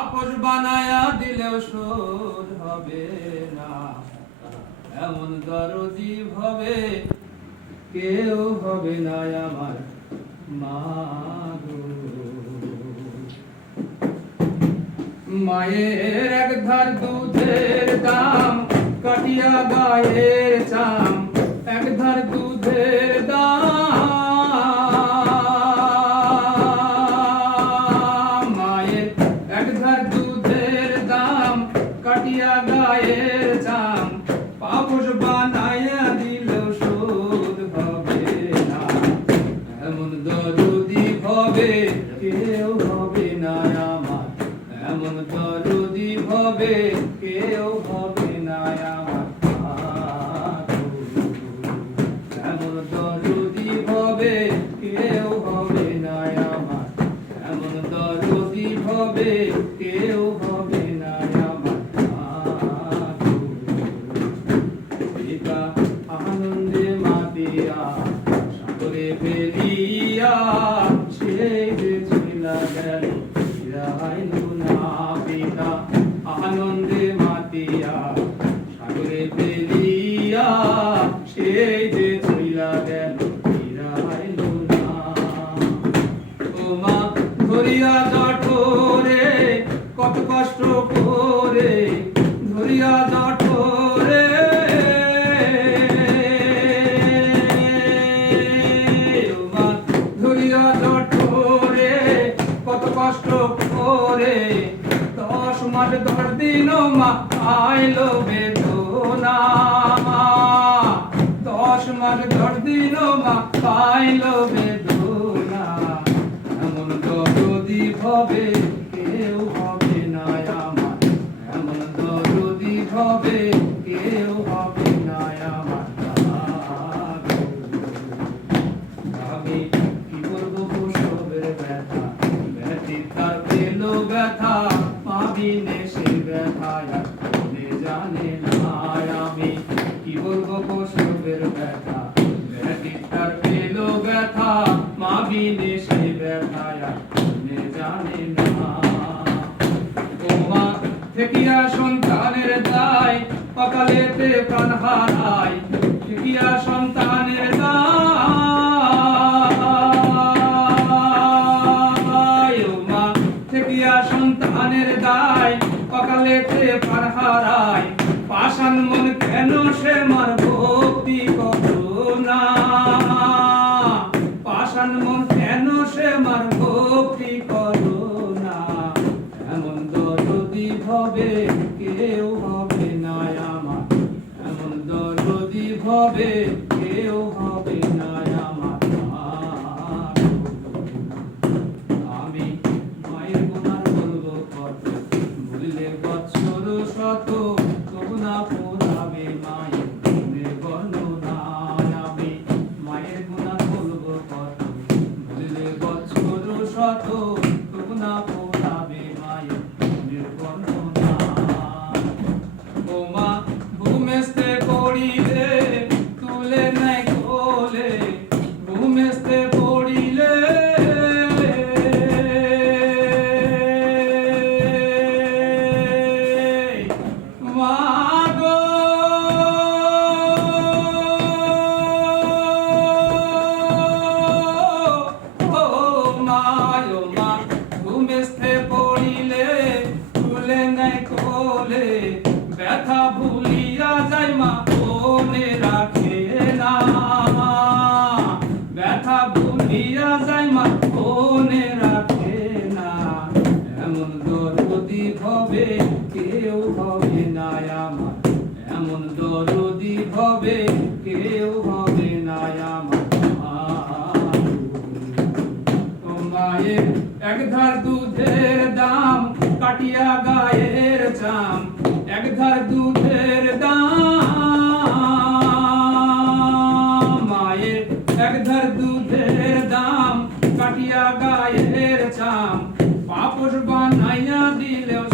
আপস বানায়া দিলেও শোধ হবে না, এমন দরদি হবে কেউ হবে না আমার মা গো। মায়ের এক ধার দুধের দাম, কাটিয়া গায়ের চাম, এক ধার দুধের দাম, মায়ের এক ধার দুধের দাম, কাটিয়া গায়ের চাম, পাপস বানাইয়া দিলেও শোধ হবে না, এমন দরদি হবে কেউ হবে না আমার, এমন দরদি হবে কেউ হবে না আমার মা গো। এমন দরদি হবে কেউ হবে না আমার, এমন দরদি হবে কেউ হবে না আমার মা গো। পিতা আনন্দে মাতিয়া সাগরে ফেলিয়া, সেই যে চলিয়া গেল ফিরাইল না। পিতা আনন্দে মাতিয়া সাগরে ফেলিয়া, সেই যে চলিয়া গেল ফিরাইল না। ও মা ধরিয়া জঠরে কত কষ্ট করে, ধরিয়া জঠরে ধরিয়া জঠরে কত কষ্ট করে, 10 মাস 10 দিন মা আইলো বেদনা, 10 মাস 10 দিন মা আইলো বেদনা, এমন দরদি হবে কেউ হবে না আমার, এমন দরদি হবে কেউ হবে না আমার মা গো। আমি কি বলবো প্রসবের ব্যথা, ব্যথি তার পেল ব্যথা, পাবিনে সে ব্যথায় আর মনে জানে না। আমি কি বলবো প্রসবের ব্যথা, ব্যথি তার পেল ব্যথা, পাবিনে সে ব্যথায় আর মনে জানে না। ও মা দেখিয়া সন্তানের দায়, অকালেতে প্রাণ হারায়, দেখিয়া সন্তানের দায়, ও মা দেখিয়া সন্তানের দায়, অকালেতে প্রাণ হারায়, পাষাণ মন কেন সে মার ভক্তি করো না, পাষাণ মন কেন সে মার ভক্তি করো না, এমন দরদি হবে কেউ হবে না আমার, এমন দরদি হবে কেউ হবে না আমার মা গো। আমি মায়ের গুণার বলবো কত, ভুলিলে বৎসর শত, তবু না পোড়াবে মায়ের গুণের বর্ণনা। আমি মায়ের গুণার বলবো কত, ভুলিলে বৎসর শত, তবু না পোড়াবে মায়ের গুণের বর্ণনা। ও মা ভূমেস্তে পড়িলে তুলে নাই কোলে, ভূমেস্তে পড়িলে মা গো। ও মা ভূমেস্তে পড়িলে তুলে নাই কোলে, ব্যথা ভুলিয়া যাই মা মনে রাখে না, ব্যথা ভুলিয়া যাই মা মনে রাখে না, এমন দরদি হবে কেউ হবে না আমার, এমন দরদি হবে কেউ হবে না আমার মা গো। মায়ের এক ধার দুধের দাম, কাটিয়া গায়ের চাম, এক ধার দুধের দাম, মায়ের এক ধার দুধের দাম, কাটিয়া গায়ের চাম, পাপস বানাইয়া দিলেও